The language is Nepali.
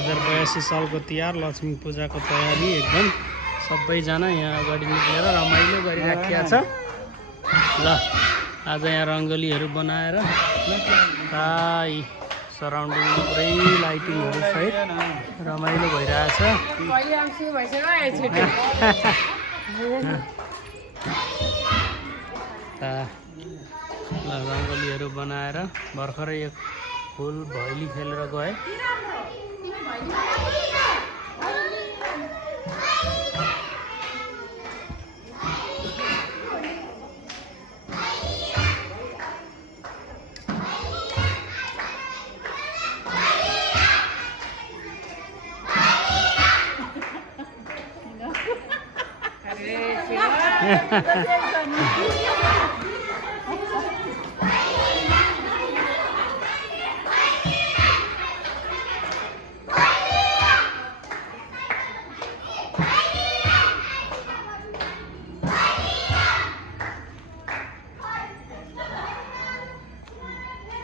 2082 सालको तिहार लक्ष्मी पूजाको तयारी एकदम सबैजना यहाँ अगाडि निक्लेर रमाइलो गरिराखेका छ। ल आज यहाँ रङ्गोलीहरू बनाएर प्राय सराउन्डिङमा पुरै लाइटिङहरू सहित रमाइलो भइरहेछ। रङ्गोलीहरू बनाएर भर्खरै एक फुल भैली खेलेर गए।